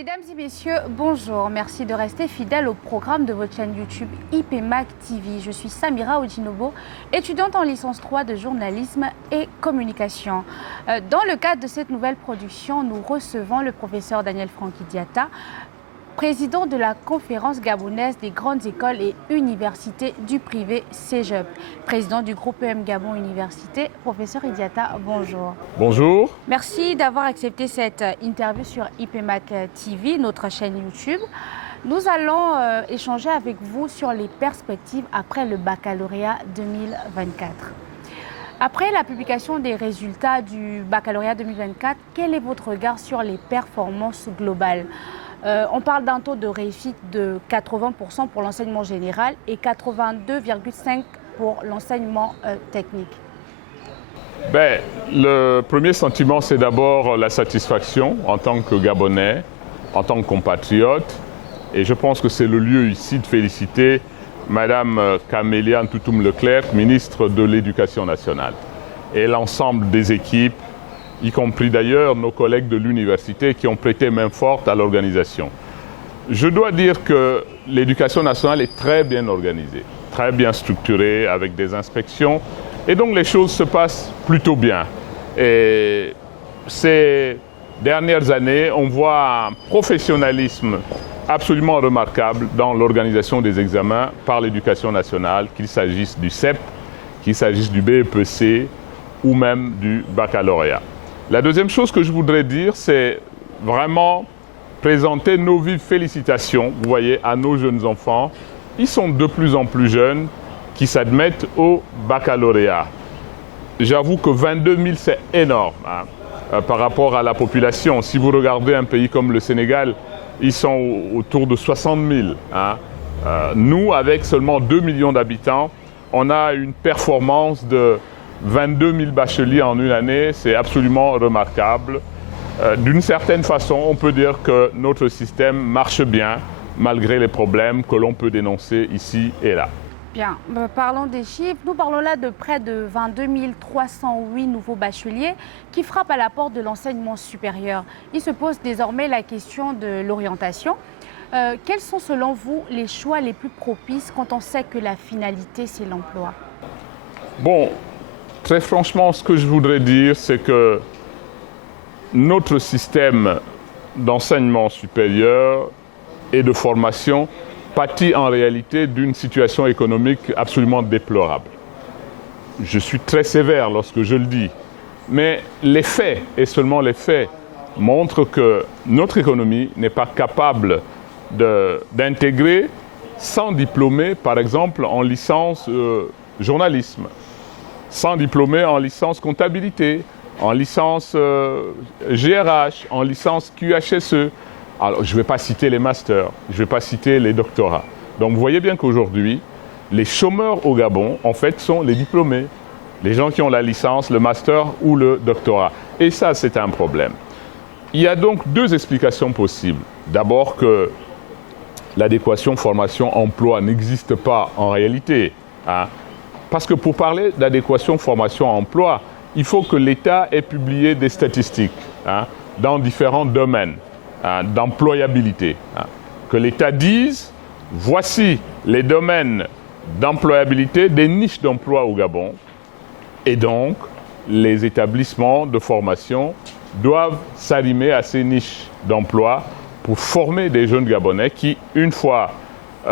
Mesdames et messieurs, bonjour. Merci de rester fidèles au programme de votre chaîne YouTube IPMAC TV. Je suis Samira Ojinobo, étudiante en licence 3 de journalisme et communication. Dans le cadre de cette nouvelle production, nous recevons le professeur Daniel Franky Diatta, président de la conférence gabonaise des grandes écoles et universités du privé CEGEP, président du groupe EM Gabon Université. Professeur Diatta, bonjour. Bonjour. Merci d'avoir accepté cette interview sur IPMAC TV, notre chaîne YouTube. Nous allons échanger avec vous sur les perspectives après le baccalauréat 2024. Après la publication des résultats du baccalauréat 2024, quel est votre regard sur les performances globales ? On parle d'un taux de réussite de 80% pour l'enseignement général et 82,5% pour l'enseignement technique. Le premier sentiment, c'est d'abord la satisfaction en tant que Gabonais, en tant que compatriote. Et je pense que c'est le lieu ici de féliciter Madame Camélia Ntoutoum-Leclerc, ministre de l'Éducation nationale, et l'ensemble des équipes, y compris d'ailleurs nos collègues de l'université qui ont prêté main forte à l'organisation. Je dois dire que l'éducation nationale est très bien organisée, très bien structurée, avec des inspections, et donc les choses se passent plutôt bien. Et ces dernières années, on voit un professionnalisme absolument remarquable dans l'organisation des examens par l'éducation nationale, qu'il s'agisse du CEP, qu'il s'agisse du BEPC ou même du baccalauréat. La deuxième chose que je voudrais dire, c'est vraiment présenter nos vives félicitations, vous voyez, à nos jeunes enfants. Ils sont de plus en plus jeunes qui s'admettent au baccalauréat. J'avoue que 22 000, c'est énorme par rapport à la population. Si vous regardez un pays comme le Sénégal, ils sont autour de 60 000. Nous, avec seulement 2 millions d'habitants, on a une performance de 22 000 bacheliers en une année, c'est absolument remarquable. D'une certaine façon, on peut dire que notre système marche bien, malgré les problèmes que l'on peut dénoncer ici et là. Bien, parlons des chiffres. Nous parlons là de près de 22 308 nouveaux bacheliers qui frappent à la porte de l'enseignement supérieur. Il se pose désormais la question de l'orientation. Quels sont selon vous les choix les plus propices quand on sait que la finalité, c'est l'emploi? Bon, très franchement, ce que je voudrais dire, c'est que notre système d'enseignement supérieur et de formation pâtit en réalité d'une situation économique absolument déplorable. Je suis très sévère lorsque je le dis, mais les faits, et seulement les faits, montrent que notre économie n'est pas capable d'intégrer 100 diplômés, par exemple, en licence journalisme, 100 diplômés en licence comptabilité, en licence GRH, en licence QHSE. Alors, je ne vais pas citer les masters, je ne vais pas citer les doctorats. Donc, vous voyez bien qu'aujourd'hui, les chômeurs au Gabon, en fait, sont les diplômés. Les gens qui ont la licence, le master ou le doctorat. Et ça, c'est un problème. Il y a donc deux explications possibles. D'abord que l'adéquation formation-emploi n'existe pas en réalité. Parce que pour parler d'adéquation formation-emploi, il faut que l'État ait publié des statistiques dans différents domaines d'employabilité. Que l'État dise, voici les domaines d'employabilité, des niches d'emploi au Gabon. Et donc, les établissements de formation doivent s'arrimer à ces niches d'emploi pour former des jeunes Gabonais qui, une fois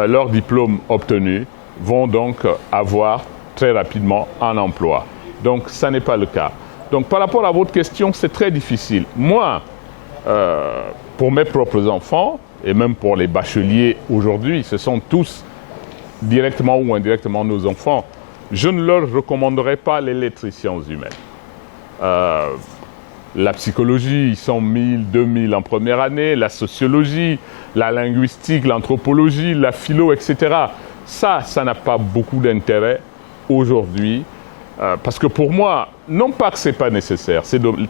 leur diplôme obtenu, vont donc avoir très rapidement un emploi. Donc, ça n'est pas le cas. Donc, par rapport à votre question, c'est très difficile. Moi, pour mes propres enfants, et même pour les bacheliers aujourd'hui, ce sont tous directement ou indirectement nos enfants, je ne leur recommanderai pas les lettres et sciences humaines. La psychologie, ils sont 1000, 2000 en première année, la sociologie, la linguistique, l'anthropologie, la philo, etc. Ça n'a pas beaucoup d'intérêt aujourd'hui, parce que pour moi, non pas que ce n'est pas nécessaire,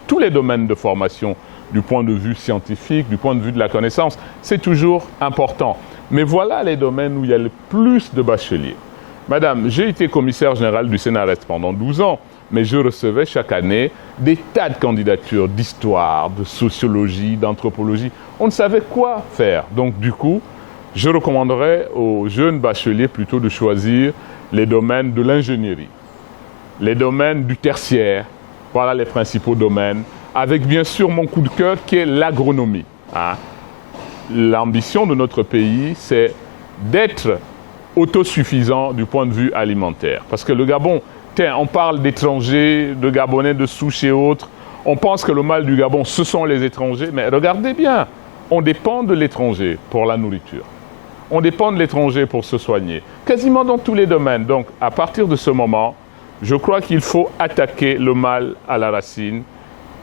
tous les domaines de formation, du point de vue scientifique, du point de vue de la connaissance, c'est toujours important. Mais voilà les domaines où il y a le plus de bacheliers. Madame, j'ai été commissaire général du CNRS pendant 12 ans. mais je recevais chaque année des tas de candidatures d'histoire, de sociologie, d'anthropologie. On ne savait quoi faire. Donc du coup, je recommanderais aux jeunes bacheliers plutôt de choisir les domaines de l'ingénierie, les domaines du tertiaire, voilà les principaux domaines, avec bien sûr mon coup de cœur qui est l'agronomie. Hein. L'ambition de notre pays, c'est d'être autosuffisant du point de vue alimentaire. Parce que le Gabon, on parle d'étrangers, de Gabonais de souche et autres, on pense que le mal du Gabon, ce sont les étrangers, mais regardez bien, on dépend de l'étranger pour la nourriture. On dépend de l'étranger pour se soigner, quasiment dans tous les domaines. Donc, à partir de ce moment, je crois qu'il faut attaquer le mal à la racine.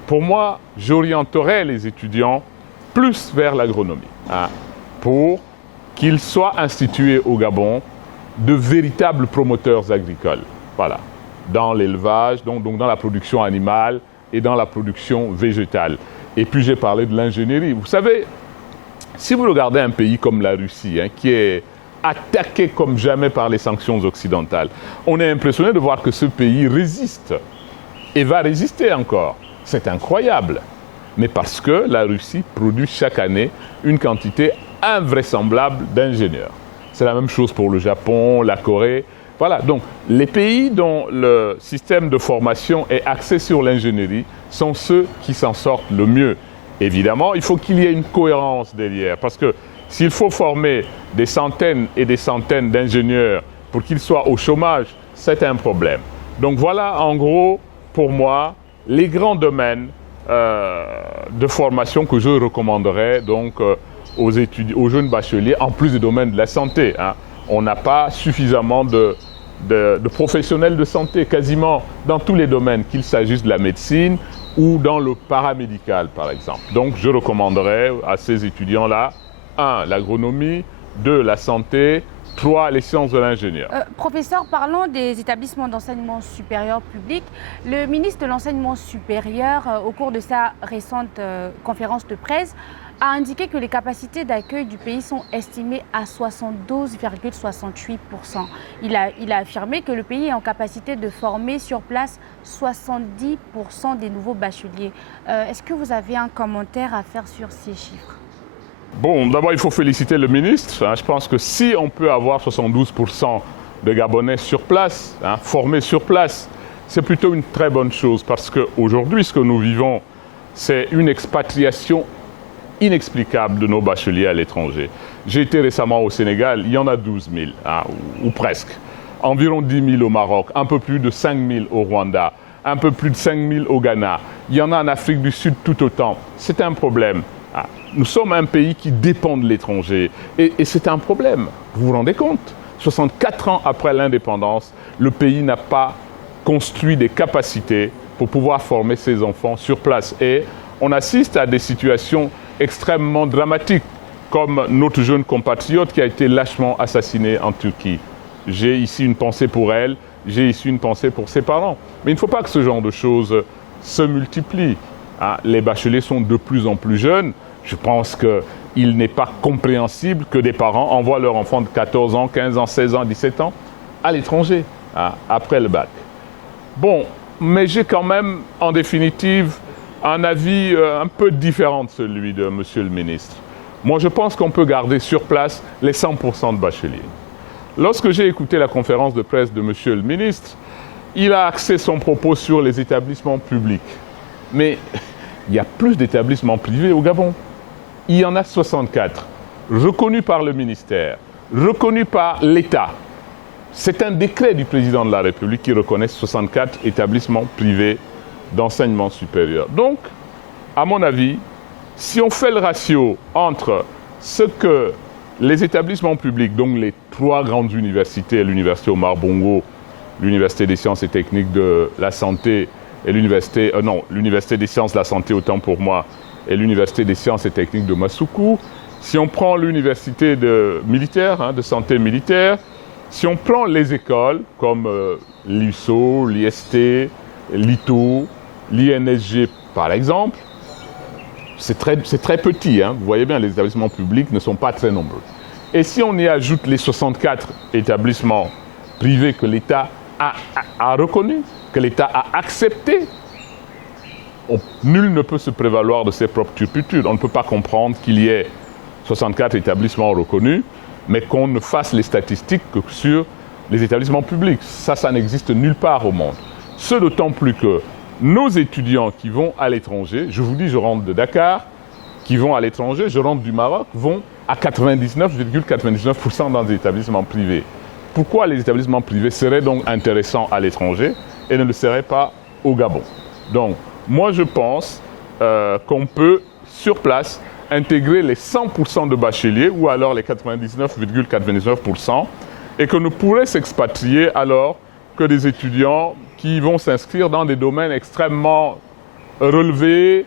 Pour moi, j'orienterais les étudiants plus vers l'agronomie, hein, pour qu'ils soient institués au Gabon de véritables promoteurs agricoles. Voilà, dans l'élevage, donc dans la production animale et dans la production végétale. Et puis j'ai parlé de l'ingénierie. Vous savez, si vous regardez un pays comme la Russie, hein, qui est attaqué comme jamais par les sanctions occidentales, on est impressionné de voir que ce pays résiste et va résister encore. C'est incroyable. Mais parce que la Russie produit chaque année une quantité invraisemblable d'ingénieurs. C'est la même chose pour le Japon, la Corée. Voilà, donc les pays dont le système de formation est axé sur l'ingénierie sont ceux qui s'en sortent le mieux. Évidemment, il faut qu'il y ait une cohérence derrière, parce que s'il faut former des centaines et des centaines d'ingénieurs pour qu'ils soient au chômage, c'est un problème. Donc voilà, en gros, pour moi, les grands domaines de formation que je recommanderais donc, aux jeunes bacheliers, en plus du domaine de la santé. Hein. On n'a pas suffisamment de professionnels de santé, quasiment dans tous les domaines, qu'il s'agisse de la médecine ou dans le paramédical, par exemple. Donc, je recommanderais à ces étudiants-là, 1, l'agronomie, 2, la santé, 3, les sciences de l'ingénieur. Professeur, parlons des établissements d'enseignement supérieur public. Le ministre de l'Enseignement supérieur, au cours de sa récente conférence de presse, a indiqué que les capacités d'accueil du pays sont estimées à 72,68%. Il a affirmé que le pays est en capacité de former sur place 70% des nouveaux bacheliers. Est-ce que vous avez un commentaire à faire sur ces chiffres ? Bon, d'abord, il faut féliciter le ministre. Je pense que si on peut avoir 72% de Gabonais sur place, formés sur place, c'est plutôt une très bonne chose parce qu'aujourd'hui, ce que nous vivons, c'est une expatriation inexplicable de nos bacheliers à l'étranger. J'ai été récemment au Sénégal, il y en a 12 000, ou presque. Environ 10 000 au Maroc, un peu plus de 5 000 au Rwanda, un peu plus de 5 000 au Ghana. Il y en a en Afrique du Sud tout autant. C'est un problème. Nous sommes un pays qui dépend de l'étranger et c'est un problème. Vous vous rendez compte ? 64 ans après l'indépendance, le pays n'a pas construit des capacités pour pouvoir former ses enfants sur place. Et on assiste à des situations extrêmement dramatiques, comme notre jeune compatriote qui a été lâchement assassinée en Turquie. J'ai ici une pensée pour elle, j'ai ici une pensée pour ses parents. Mais il ne faut pas que ce genre de choses se multiplient. Les bacheliers sont de plus en plus jeunes. Je pense qu'il n'est pas compréhensible que des parents envoient leurs enfants de 14 ans, 15 ans, 16 ans, 17 ans à l'étranger, après le bac. Bon, mais j'ai quand même, en définitive, un avis un peu différent de celui de Monsieur le ministre. Moi, je pense qu'on peut garder sur place les 100% de bacheliers. Lorsque j'ai écouté la conférence de presse de Monsieur le ministre, il a axé son propos sur les établissements publics. Mais il y a plus d'établissements privés au Gabon. Il y en a 64, reconnus par le ministère, reconnus par l'État. C'est un décret du président de la République qui reconnaît 64 établissements privés d'enseignement supérieur. Donc, à mon avis, si on fait le ratio entre ce que les établissements publics, donc les 3 grandes universités, l'université Omar Bongo, l'université des sciences et techniques de la santé et l'université des sciences de la santé, autant pour moi, et l'université des sciences et techniques de Massoukou, si on prend l'université militaire, de santé militaire, si on prend les écoles comme l'ISO, l'IST, l'ITO, l'INSG par exemple, c'est très petit. Vous voyez bien, les établissements publics ne sont pas très nombreux. Et si on y ajoute les 64 établissements privés que l'État a reconnu, que l'État a accepté. Nul ne peut se prévaloir de ses propres turpitudes. On ne peut pas comprendre qu'il y ait 64 établissements reconnus, mais qu'on ne fasse les statistiques que sur les établissements publics. Ça n'existe nulle part au monde. Ce d'autant plus que nos étudiants qui vont à l'étranger, je vous dis, je rentre de Dakar, qui vont à l'étranger, je rentre du Maroc, vont à 99,99% dans des établissements privés. Pourquoi les établissements privés seraient donc intéressants à l'étranger et ne le seraient pas au Gabon? Donc, moi je pense qu'on peut, sur place, intégrer les 100% de bacheliers ou alors les 99,99% et que nous pourrions s'expatrier alors que des étudiants qui vont s'inscrire dans des domaines extrêmement relevés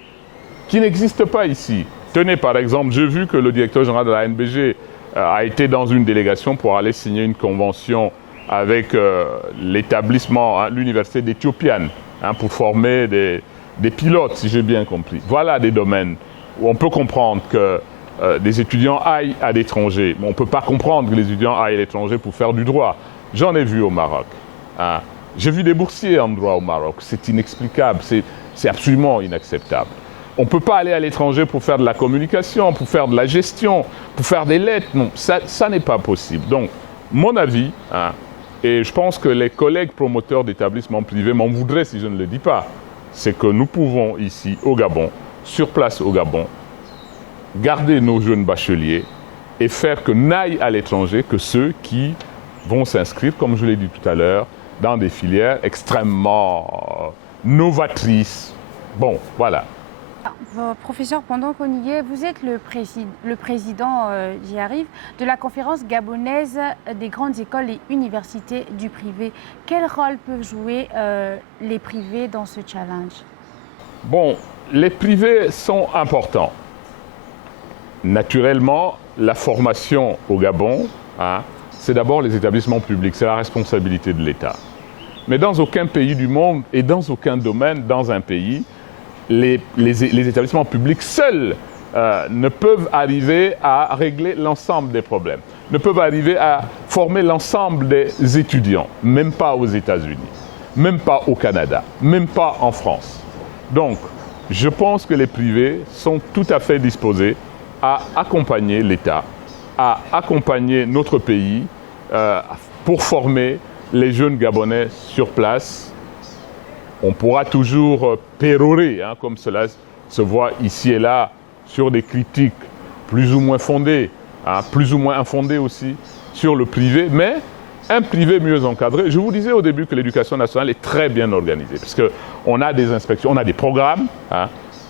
qui n'existent pas ici. Tenez, par exemple, j'ai vu que le directeur général de la NBG a été dans une délégation pour aller signer une convention avec l'établissement, l'université d'Éthiopiane, pour former des pilotes, si j'ai bien compris. Voilà des domaines où on peut comprendre que des étudiants aillent à l'étranger. Mais on ne peut pas comprendre que les étudiants aillent à l'étranger pour faire du droit. J'en ai vu au Maroc. J'ai vu des boursiers en droit au Maroc. C'est inexplicable, c'est absolument inacceptable. On ne peut pas aller à l'étranger pour faire de la communication, pour faire de la gestion, pour faire des lettres. Non, ça n'est pas possible. Donc, mon avis, et je pense que les collègues promoteurs d'établissements privés m'en voudraient si je ne le dis pas, c'est que nous pouvons ici, au Gabon, sur place au Gabon, garder nos jeunes bacheliers et faire que n'aillent à l'étranger que ceux qui vont s'inscrire, comme je l'ai dit tout à l'heure, dans des filières extrêmement novatrices. Bon, voilà. Professeur, pendant qu'on y est, vous êtes le président, j'y arrive, de la conférence gabonaise des grandes écoles et universités du privé. Quel rôle peuvent jouer les privés dans ce challenge? Bon, les privés sont importants. Naturellement, la formation au Gabon, c'est d'abord les établissements publics, c'est la responsabilité de l'État. Mais dans aucun pays du monde et dans aucun domaine, dans un pays, les établissements publics seuls ne peuvent arriver à régler l'ensemble des problèmes, ne peuvent arriver à former l'ensemble des étudiants, même pas aux États-Unis, même pas au Canada, même pas en France. Donc, je pense que les privés sont tout à fait disposés à accompagner l'État, à accompagner notre pays pour former les jeunes Gabonais sur place. On pourra toujours pérorer, comme cela se voit ici et là, sur des critiques plus ou moins fondées, plus ou moins infondées aussi, sur le privé, mais un privé mieux encadré. Je vous disais au début que l'éducation nationale est très bien organisée, parce qu'on a des inspections, on a des programmes,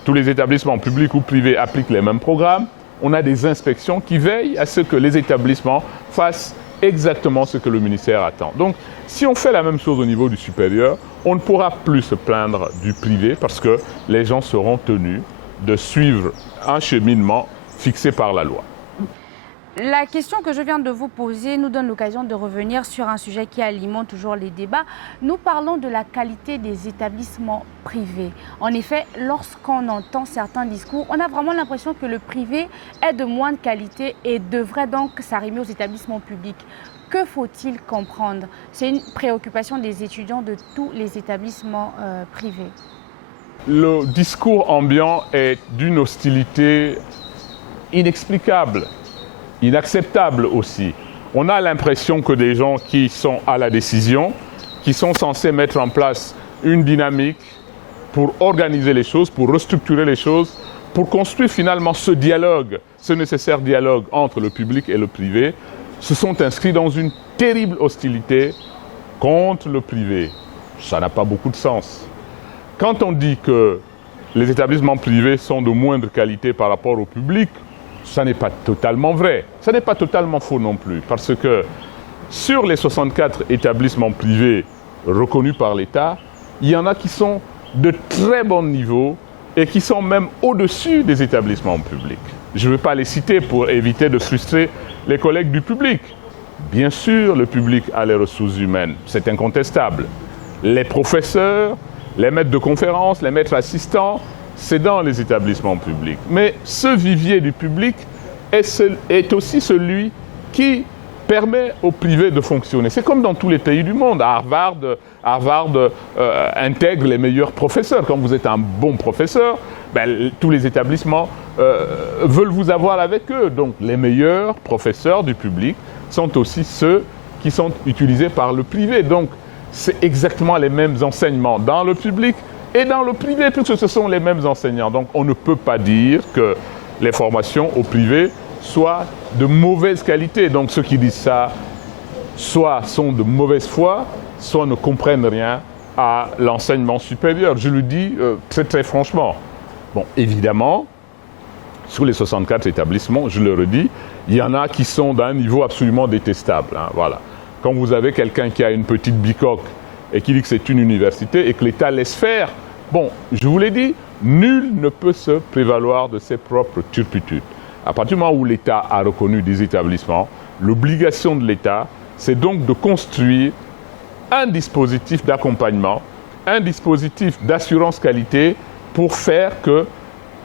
tous les établissements publics ou privés appliquent les mêmes programmes, on a des inspections qui veillent à ce que les établissements fassent exactement ce que le ministère attend. Donc, si on fait la même chose au niveau du supérieur, on ne pourra plus se plaindre du privé parce que les gens seront tenus de suivre un cheminement fixé par la loi. La question que je viens de vous poser nous donne l'occasion de revenir sur un sujet qui alimente toujours les débats. Nous parlons de la qualité des établissements privés. En effet, lorsqu'on entend certains discours, on a vraiment l'impression que le privé est de moindre qualité et devrait donc s'arrimer aux établissements publics. Que faut-il comprendre? C'est une préoccupation des étudiants de tous les établissements privés. Le discours ambiant est d'une hostilité inexplicable. Inacceptable aussi. On a l'impression que des gens qui sont à la décision, qui sont censés mettre en place une dynamique pour organiser les choses, pour restructurer les choses, pour construire finalement ce dialogue, ce nécessaire dialogue entre le public et le privé, se sont inscrits dans une terrible hostilité contre le privé. Ça n'a pas beaucoup de sens. Quand on dit que les établissements privés sont de moindre qualité par rapport au public, ça n'est pas totalement vrai. Ça n'est pas totalement faux non plus. Parce que sur les 64 établissements privés reconnus par l'État, il y en a qui sont de très bon niveau et qui sont même au-dessus des établissements publics. Je ne vais pas les citer pour éviter de frustrer les collègues du public. Bien sûr, le public a les ressources humaines, c'est incontestable. Les professeurs, les maîtres de conférences, les maîtres assistants, c'est dans les établissements publics. Mais ce vivier du public est aussi celui qui permet au privé de fonctionner. C'est comme dans tous les pays du monde. Harvard intègre les meilleurs professeurs. Quand vous êtes un bon professeur, tous les établissements veulent vous avoir avec eux. Donc les meilleurs professeurs du public sont aussi ceux qui sont utilisés par le privé. Donc c'est exactement les mêmes enseignements dans le public et dans le privé, puisque ce sont les mêmes enseignants. Donc on ne peut pas dire que les formations au privé soient de mauvaise qualité. Donc ceux qui disent ça, soit sont de mauvaise foi, soit ne comprennent rien à l'enseignement supérieur. Je le dis très très franchement. Bon, évidemment, sur les 64 établissements, je le redis, il y en a qui sont d'un niveau absolument détestable. Hein, voilà. Quand vous avez quelqu'un qui a une petite bicoque et qui dit que c'est une université et que l'État laisse faire, bon, je vous l'ai dit, nul ne peut se prévaloir de ses propres turpitudes. À partir du moment où l'État a reconnu des établissements, l'obligation de l'État, c'est donc de construire un dispositif d'accompagnement, un dispositif d'assurance qualité pour faire que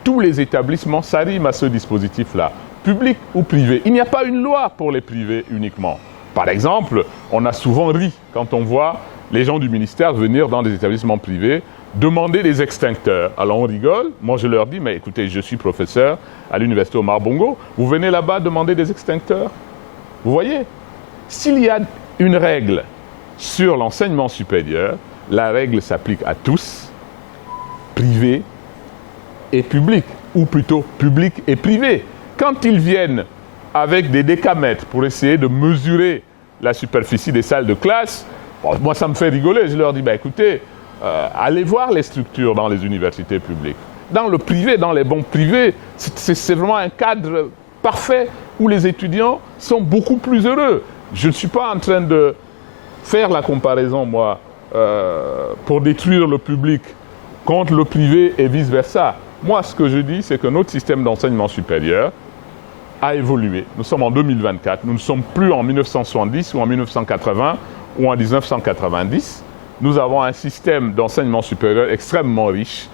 tous les établissements s'arriment à ce dispositif-là, public ou privé. Il n'y a pas une loi pour les privés uniquement. Par exemple, on a souvent ri quand on voit les gens du ministère venir dans des établissements privés demander des extincteurs. Alors on rigole, moi je leur dis, mais écoutez, je suis professeur à l'université Omar Bongo, vous venez là-bas demander des extincteurs? Vous voyez? S'il y a une règle sur l'enseignement supérieur, la règle s'applique à tous, privé et public, ou plutôt public et privé. Quand ils viennent avec des décamètres pour essayer de mesurer la superficie des salles de classe, bon, moi ça me fait rigoler, je leur dis, écoutez, allez voir les structures dans les universités publiques. Dans le privé, dans les bons privés, c'est vraiment un cadre parfait où les étudiants sont beaucoup plus heureux. Je ne suis pas en train de faire la comparaison, moi, pour détruire le public contre le privé et vice-versa. Moi, ce que je dis, c'est que notre système d'enseignement supérieur a évolué. Nous sommes en 2024. Nous ne sommes plus en 1970 ou en 1980 ou en 1990. Nous avons un système d'enseignement supérieur extrêmement riche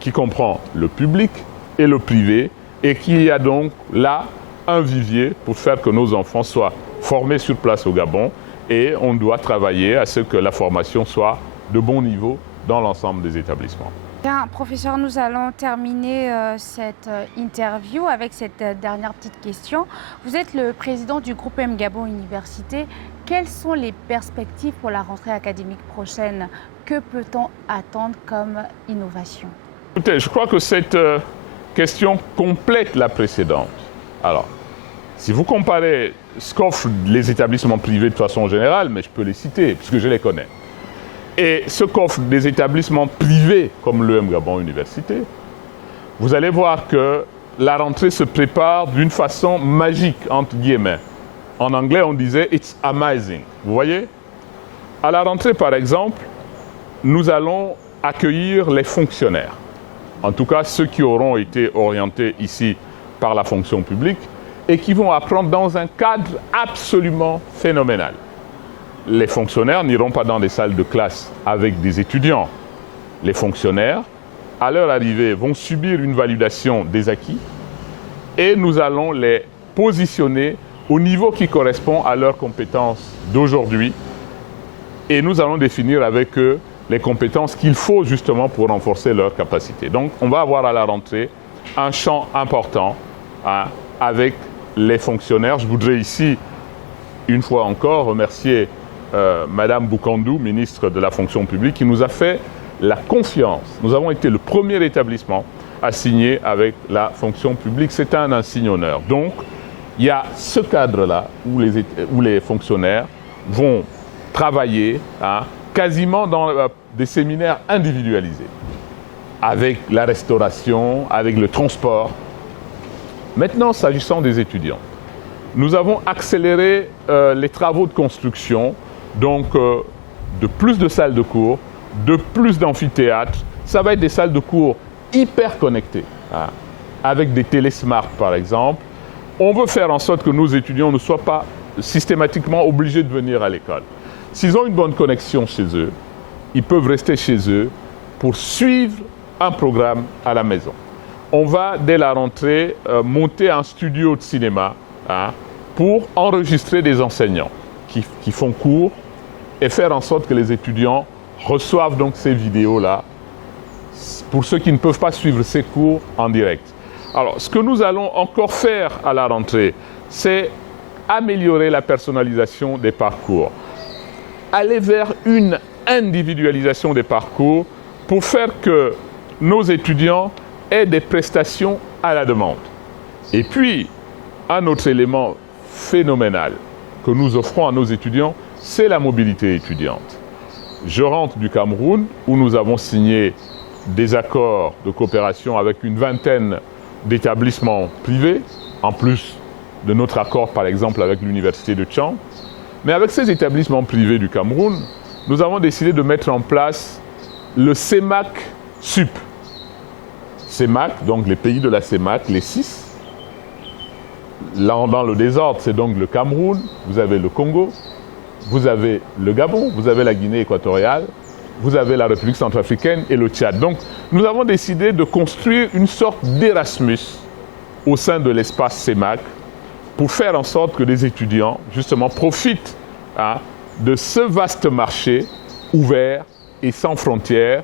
qui comprend le public et le privé et qui a donc là un vivier pour faire que nos enfants soient formés sur place au Gabon et on doit travailler à ce que la formation soit de bon niveau dans l'ensemble des établissements. Bien, professeur, nous allons terminer cette interview avec cette dernière petite question. Vous êtes le président du groupe M Gabon Université. Quelles sont les perspectives pour la rentrée académique prochaine? Que peut-on attendre comme innovation? Écoutez, je crois que cette question complète la précédente. Alors, si vous comparez ce qu'offrent les établissements privés de façon générale, mais je peux les citer puisque je les connais, et ce qu'offrent des établissements privés comme l'EM Gabon Université, vous allez voir que la rentrée se prépare d'une façon magique, entre guillemets. En anglais, on disait « it's amazing ». Vous voyez? À la rentrée, par exemple, nous allons accueillir les fonctionnaires. En tout cas, ceux qui auront été orientés ici par la fonction publique et qui vont apprendre dans un cadre absolument phénoménal. Les fonctionnaires n'iront pas dans des salles de classe avec des étudiants. Les fonctionnaires, à leur arrivée, vont subir une validation des acquis et nous allons les positionner au niveau qui correspond à leurs compétences d'aujourd'hui et nous allons définir avec eux les compétences qu'il faut justement pour renforcer leurs capacités. Donc on va avoir à la rentrée un champ important avec les fonctionnaires. Je voudrais ici, une fois encore, remercier Madame Boukandou, ministre de la fonction publique, qui nous a fait la confiance. Nous avons été le premier établissement à signer avec la fonction publique. C'est un insigne honneur. Donc, il y a ce cadre-là où les fonctionnaires vont travailler quasiment dans des séminaires individualisés, avec la restauration, avec le transport. Maintenant, s'agissant des étudiants, nous avons accéléré les travaux de construction, donc de plus de salles de cours, de plus d'amphithéâtres. Ça va être des salles de cours hyper connectées, avec des télésmart par exemple. On veut faire en sorte que nos étudiants ne soient pas systématiquement obligés de venir à l'école. S'ils ont une bonne connexion chez eux, ils peuvent rester chez eux pour suivre un programme à la maison. On va, dès la rentrée, monter un studio de cinéma pour enregistrer des enseignants qui font cours et faire en sorte que les étudiants reçoivent donc ces vidéos-là pour ceux qui ne peuvent pas suivre ces cours en direct. Alors, ce que nous allons encore faire à la rentrée, c'est améliorer la personnalisation des parcours, aller vers une individualisation des parcours pour faire que nos étudiants aient des prestations à la demande. Et puis, un autre élément phénoménal que nous offrons à nos étudiants, c'est la mobilité étudiante. Je rentre du Cameroun où nous avons signé des accords de coopération avec une vingtaine d'établissements privés, en plus de notre accord par exemple avec l'université de Tchang. Mais avec ces établissements privés du Cameroun, nous avons décidé de mettre en place le CEMAC SUP. CEMAC, donc les pays de la CEMAC, les 6. Là, dans le désordre, c'est donc le Cameroun, vous avez le Congo, vous avez le Gabon, vous avez la Guinée équatoriale, vous avez la République centrafricaine et le Tchad. Donc, nous avons décidé de construire une sorte d'Erasmus au sein de l'espace CEMAC pour faire en sorte que les étudiants, justement, profitent de ce vaste marché ouvert et sans frontières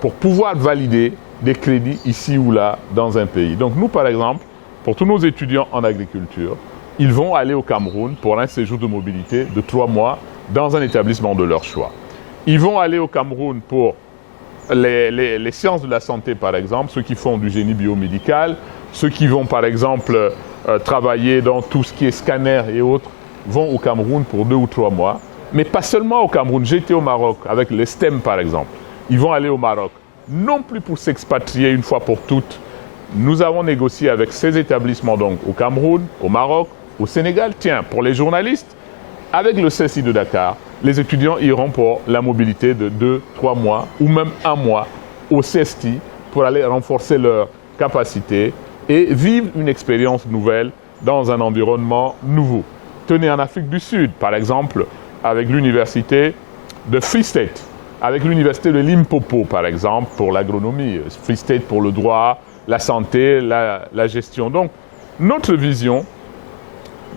pour pouvoir valider des crédits ici ou là dans un pays. Donc, nous, par exemple, pour tous nos étudiants en agriculture, ils vont aller au Cameroun pour un séjour de mobilité de 3 mois dans un établissement de leur choix. Ils vont aller au Cameroun pour les sciences de la santé, par exemple, ceux qui font du génie biomédical, ceux qui vont, par exemple, travailler dans tout ce qui est scanner et autres, vont au Cameroun pour 2 ou 3 mois. Mais pas seulement au Cameroun. J'ai été au Maroc avec les STEM, par exemple. Ils vont aller au Maroc, non plus pour s'expatrier une fois pour toutes. Nous avons négocié avec ces établissements, donc au Cameroun, au Maroc, au Sénégal. Tiens, pour les journalistes, avec le CESI de Dakar, les étudiants iront pour la mobilité de 2-3 mois ou même 1 mois au CESTI pour aller renforcer leurs capacités et vivre une expérience nouvelle dans un environnement nouveau. Tenez, en Afrique du Sud, par exemple, avec l'université de Free State, avec l'université de Limpopo, par exemple, pour l'agronomie, Free State pour le droit, la santé, la gestion. Donc, notre vision,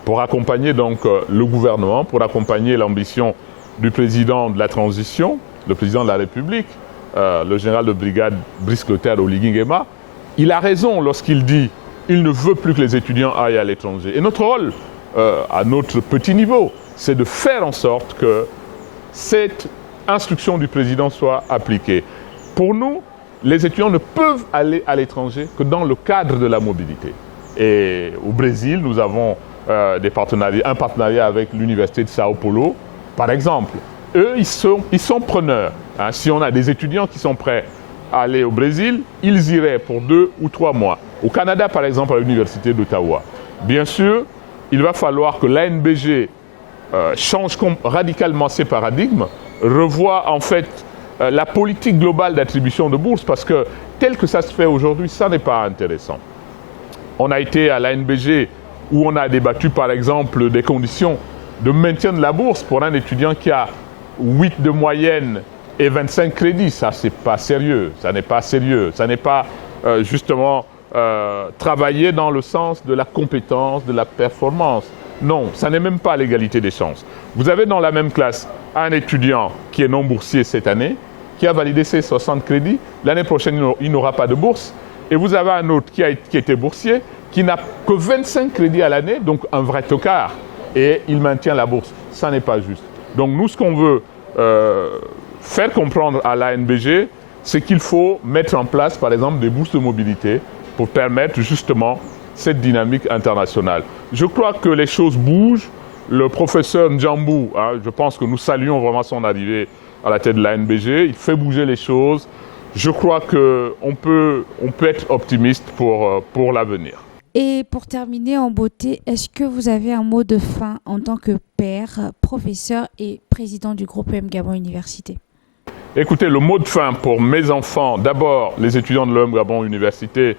pour accompagner donc le gouvernement, pour accompagner l'ambition du président de la transition, le président de la République, le général de brigade Brice Clotaire Oligui Nguema, il a raison lorsqu'il dit qu'il ne veut plus que les étudiants aillent à l'étranger. Et notre rôle, à notre petit niveau, c'est de faire en sorte que cette instruction du président soit appliquée. Pour nous, les étudiants ne peuvent aller à l'étranger que dans le cadre de la mobilité. Et au Brésil, nous avons un partenariat avec l'université de Sao Paulo, par exemple. Eux, ils sont preneurs. Si on a des étudiants qui sont prêts à aller au Brésil, ils iraient pour 2 ou 3 mois. Au Canada, par exemple, à l'université d'Ottawa. Bien sûr, il va falloir que l'ANBG change radicalement ses paradigmes, revoie en fait la politique globale d'attribution de bourses, parce que tel que ça se fait aujourd'hui, ça n'est pas intéressant. On a été à l'ANBG où on a débattu par exemple des conditions de maintien de la bourse pour un étudiant qui a 8 de moyenne et 25 crédits. Ça, c'est pas sérieux, ça n'est pas sérieux, ça n'est pas justement travailler dans le sens de la compétence, de la performance. Non, ça n'est même pas l'égalité des chances. Vous avez dans la même classe un étudiant qui est non boursier cette année, qui a validé ses 60 crédits. L'année prochaine, il n'aura pas de bourse. Et vous avez un autre qui était boursier, qui n'a que 25 crédits à l'année, donc un vrai tocard. Et il maintient la bourse. Ça n'est pas juste. Donc nous, ce qu'on veut faire comprendre à l'ANBG, c'est qu'il faut mettre en place, par exemple, des bourses de mobilité pour permettre justement cette dynamique internationale. Je crois que les choses bougent. Le professeur Njambou, je pense que nous saluons vraiment son arrivée à la tête de l'ANBG. Il fait bouger les choses. Je crois qu'on peut être optimiste pour l'avenir. Et pour terminer en beauté, est-ce que vous avez un mot de fin en tant que père, professeur et président du groupe EM Gabon Université? Écoutez, le mot de fin pour mes enfants, d'abord les étudiants de l'EM Gabon Université,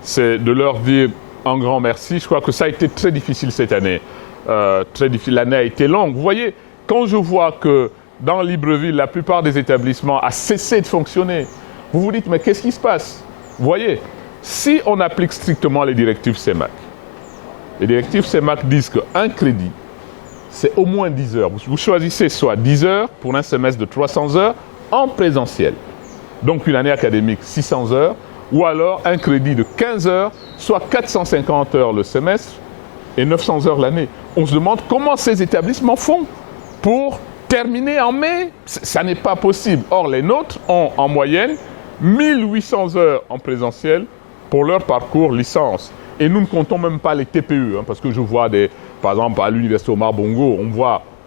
c'est de leur dire un grand merci. Je crois que ça a été très difficile cette année. Très difficile. L'année a été longue. Vous voyez, quand je vois que dans Libreville, la plupart des établissements a cessé de fonctionner, vous vous dites, mais qu'est-ce qui se passe? Vous voyez, si on applique strictement les directives CEMAC, Les directives CEMAC disent qu'un crédit, c'est au moins 10 heures. Vous choisissez soit 10 heures pour un semestre de 300 heures en présentiel. Donc une année académique, 600 heures. Ou alors un crédit de 15 heures, soit 450 heures le semestre et 900 heures l'année. On se demande comment ces établissements font pour terminer en mai. Ça n'est pas possible. Or, les nôtres ont en moyenne 1800 heures en présentiel pour leur parcours licence. Et nous ne comptons même pas les TPE, parce que je vois, par exemple, à l'université Omar Bongo,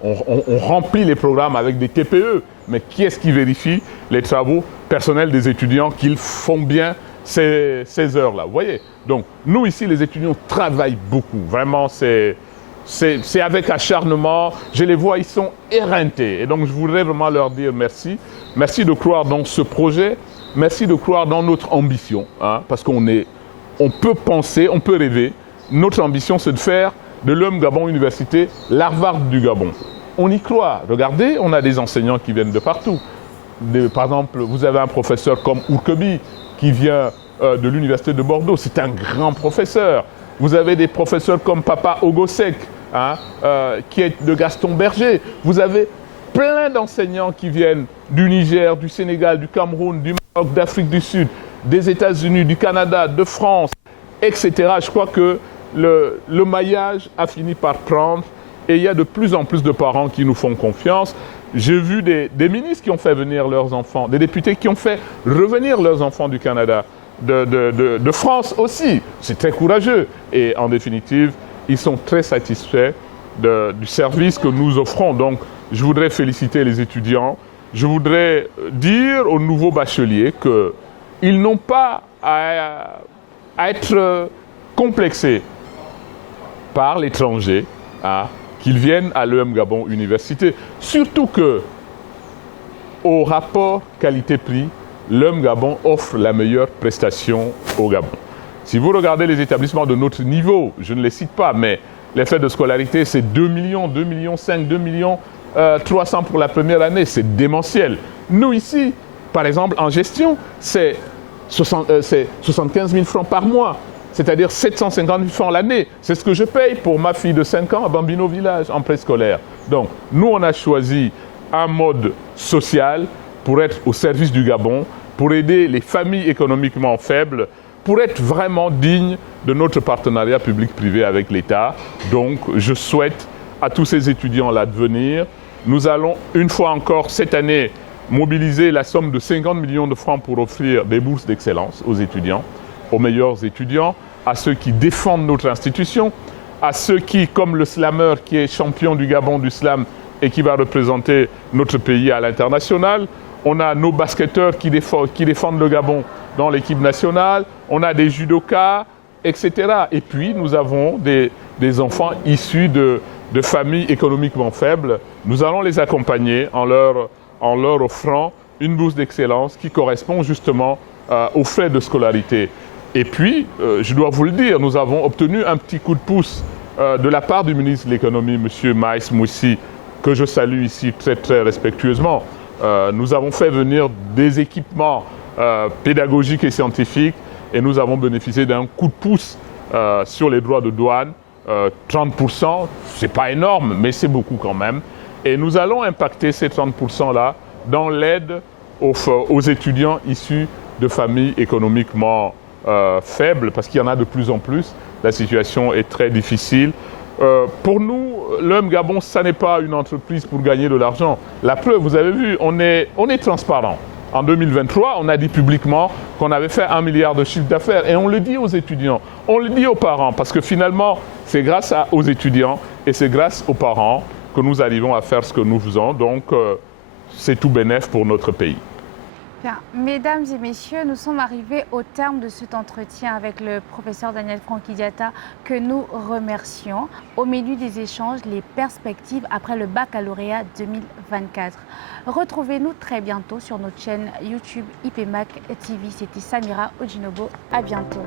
on remplit les programmes avec des TPE. Mais qui est-ce qui vérifie les travaux personnels des étudiants qu'ils font bien ces heures-là? Vous voyez? Donc, nous ici, les étudiants travaillent beaucoup. Vraiment, c'est avec acharnement. Je les vois, ils sont éreintés. Et donc, je voudrais vraiment leur dire merci. Merci de croire dans ce projet. Merci de croire dans notre ambition. Parce qu'on peut penser, on peut rêver. Notre ambition, c'est de faire de l'UM Gabon Université l'Harvard du Gabon. On y croit. Regardez, on a des enseignants qui viennent de partout. Par exemple, vous avez un professeur comme Ourkebi qui vient de l'Université de Bordeaux. C'est un grand professeur. Vous avez des professeurs comme Papa Ogosek, qui est de Gaston Berger. Vous avez plein d'enseignants qui viennent du Niger, du Sénégal, du Cameroun, du Maroc, d'Afrique du Sud, des États-Unis, du Canada, de France, etc. Je crois que le maillage a fini par prendre et il y a de plus en plus de parents qui nous font confiance. J'ai vu des ministres qui ont fait venir leurs enfants, des députés qui ont fait revenir leurs enfants du Canada, de France aussi. C'est très courageux. Et en définitive, ils sont très satisfaits du service que nous offrons. Donc, je voudrais féliciter les étudiants. Je voudrais dire aux nouveaux bacheliers qu'ils n'ont pas à être complexés par l'étranger, qu'ils viennent à l'EM Gabon Université. Surtout que, au rapport qualité-prix, l'EM Gabon offre la meilleure prestation au Gabon. Si vous regardez les établissements de notre niveau, je ne les cite pas, mais les frais de scolarité, c'est 2 millions, 2 millions 5, 2 millions 300 pour la première année. C'est démentiel. Nous, ici, par exemple, en gestion, c'est 75 000 francs par mois. C'est-à-dire 750 000 francs l'année. C'est ce que je paye pour ma fille de 5 ans à Bambino Village, en préscolaire. Donc, nous, on a choisi un mode social pour être au service du Gabon, pour aider les familles économiquement faibles, pour être vraiment digne de notre partenariat public-privé avec l'État. Donc, je souhaite à tous ces étudiants-là de venir. Nous allons, une fois encore, cette année, mobiliser la somme de 50 millions de francs pour offrir des bourses d'excellence aux étudiants, aux meilleurs étudiants, à ceux qui défendent notre institution, à ceux qui, comme le slammer qui est champion du Gabon du slam et qui va représenter notre pays à l'international. On a nos basketteurs qui défendent le Gabon dans l'équipe nationale. On a des judokas, etc. Et puis, nous avons des enfants issus de familles économiquement faibles. Nous allons les accompagner en leur offrant une bourse d'excellence qui correspond justement aux frais de scolarité. Et puis, je dois vous le dire, nous avons obtenu un petit coup de pouce de la part du ministre de l'économie, M. Maïs Moussi, que je salue ici très très respectueusement. Nous avons fait venir des équipements pédagogiques et scientifiques et nous avons bénéficié d'un coup de pouce sur les droits de douane. 30%, c'est pas énorme, mais c'est beaucoup quand même. Et nous allons impacter ces 30%-là dans l'aide aux étudiants issus de familles économiquement faibles, parce qu'il y en a de plus en plus. La situation est très difficile. Pour nous, l'EM Gabon, ça n'est pas une entreprise pour gagner de l'argent. La preuve, vous avez vu, on est transparent. En 2023, on a dit publiquement qu'on avait fait 1 milliard de chiffre d'affaires. Et on le dit aux étudiants, on le dit aux parents, parce que finalement, c'est grâce aux étudiants et c'est grâce aux parents que nous arrivons à faire ce que nous faisons. Donc, c'est tout bénef pour notre pays. Bien, mesdames et messieurs, nous sommes arrivés au terme de cet entretien avec le professeur Daniel Francky-Diatta que nous remercions. Au menu des échanges, les perspectives après le baccalauréat 2024. Retrouvez-nous très bientôt sur notre chaîne YouTube IPMAC TV. C'était Samira Ojinobo. À bientôt.